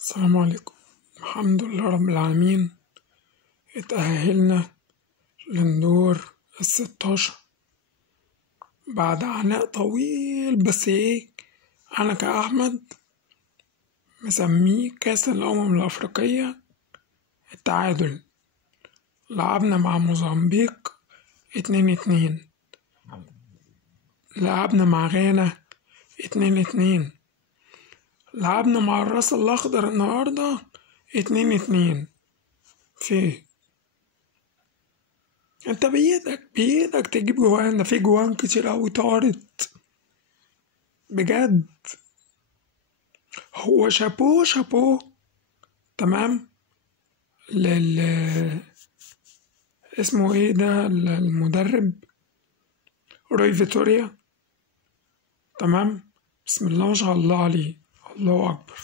السلام عليكم. الحمد لله رب العالمين. اتأهلنا للدور 16 بعد عناء طويل، بس أنا كأحمد مسميه كأس الأمم الأفريقية التعادل. لعبنا مع موزمبيق 2-2، لعبنا مع غانا 2-2، لعبنا مع الراس الأخضر النهاردة 2-2. انت بإيدك تجيب جوان، ده في جوان كتير أوي طارت بجد. هو شابوه تمام لل اسمه ايه ده المدرب روي فيتوريا، تمام. بسم الله ما شاء الله عليه، الله أكبر.